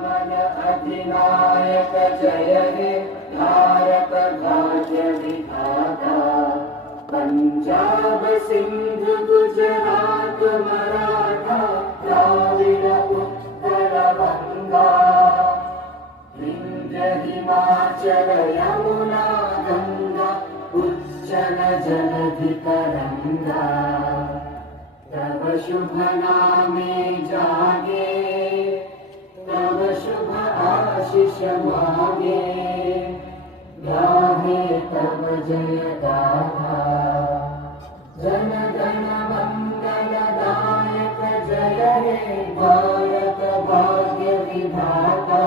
मन अधिनायक जय हे भारत भाग्य विधाता। पंजाब सिंध गुजरात मराठा द्राविड उत्कल बंगा। विंध्य हिमाचल यमुना गंगा उच्चल जलधि तरंगा। तव शुभ नामे जागे तव शुभ आशीष मांगे। गाहे तव जय गाथा जन गण मंगल दायक जय हे भारत भाग्य विधाता।